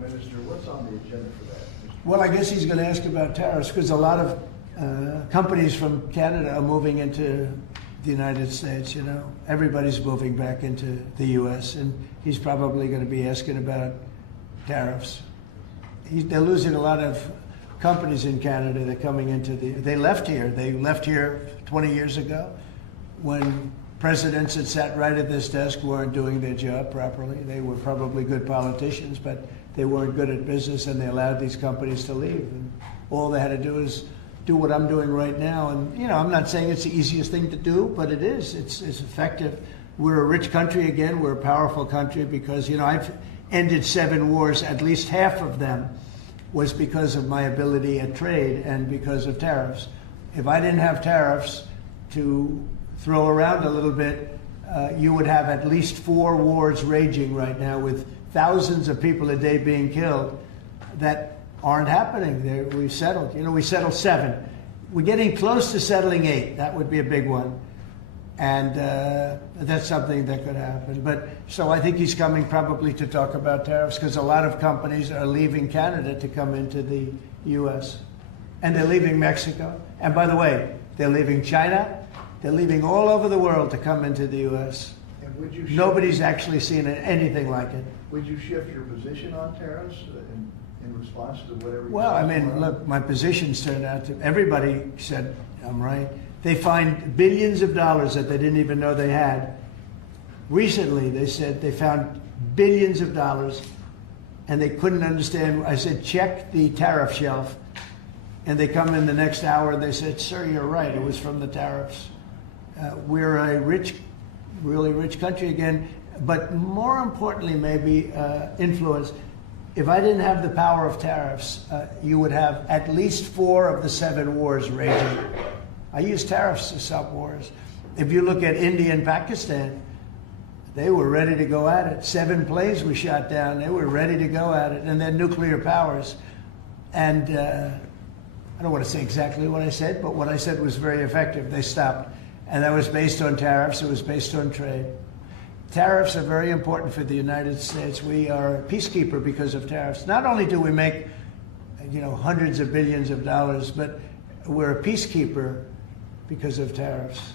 Prime Minister. What's on the agenda for that? Well, I guess he's going to ask about tariffs because a lot of companies from Canada are moving into the United States. You know, everybody's moving back into the U.S. and he's probably going to be asking about tariffs. They're losing a lot of companies in Canada. They're coming into they left here. They left here 20 years ago when presidents that sat right at this desk weren't doing their job properly. They were probably good politicians, but they weren't good at business, and they allowed these companies to leave. And all they had to do is do what I'm doing right now. And, you know, I'm not saying it's the easiest thing to do, but it is. It's effective. We're a rich country again. We're a powerful country because, you know, I've ended 7 wars. At least half of them was because of my ability at trade and because of tariffs. If I didn't have tariffs to throw around a little bit, you would have at least 4 wars raging right now with thousands of people a day being killed that aren't happening. We've settled. You know, we settled 7. We're getting close to settling 8. That would be a big one. And that's something that could happen. But so I think he's coming probably to talk about tariffs because a lot of companies are leaving Canada to come into the U.S. And they're leaving Mexico. And by the way, they're leaving China. They're leaving all over the world to come into the U.S. And would you Nobody's actually seen anything like it. Would you shift your position on tariffs in response to whatever? Well, I mean, look, my positions turned out to, everybody said I'm right. They find billions of dollars that they didn't even know they had. Recently, they said they found billions of dollars and they couldn't understand. I said, check the tariff shelf. And they come in the next hour and they said, sir, you're right. It was from the tariffs. We're a rich, really rich country again. But more importantly, maybe influence. If I didn't have the power of tariffs, you would have at least 4 of the 7 wars raging. I use tariffs to stop wars. If you look at India and Pakistan, they were ready to go at it. 7 planes were shot down. They were ready to go at it. And they're nuclear powers. And I don't want to say exactly what I said, but what I said was very effective. They stopped. And that was based on tariffs. It was based on trade. Tariffs are very important for the United States. We are a peacekeeper because of tariffs. Not only do we make, you know, hundreds of billions of dollars, but we're a peacekeeper because of tariffs.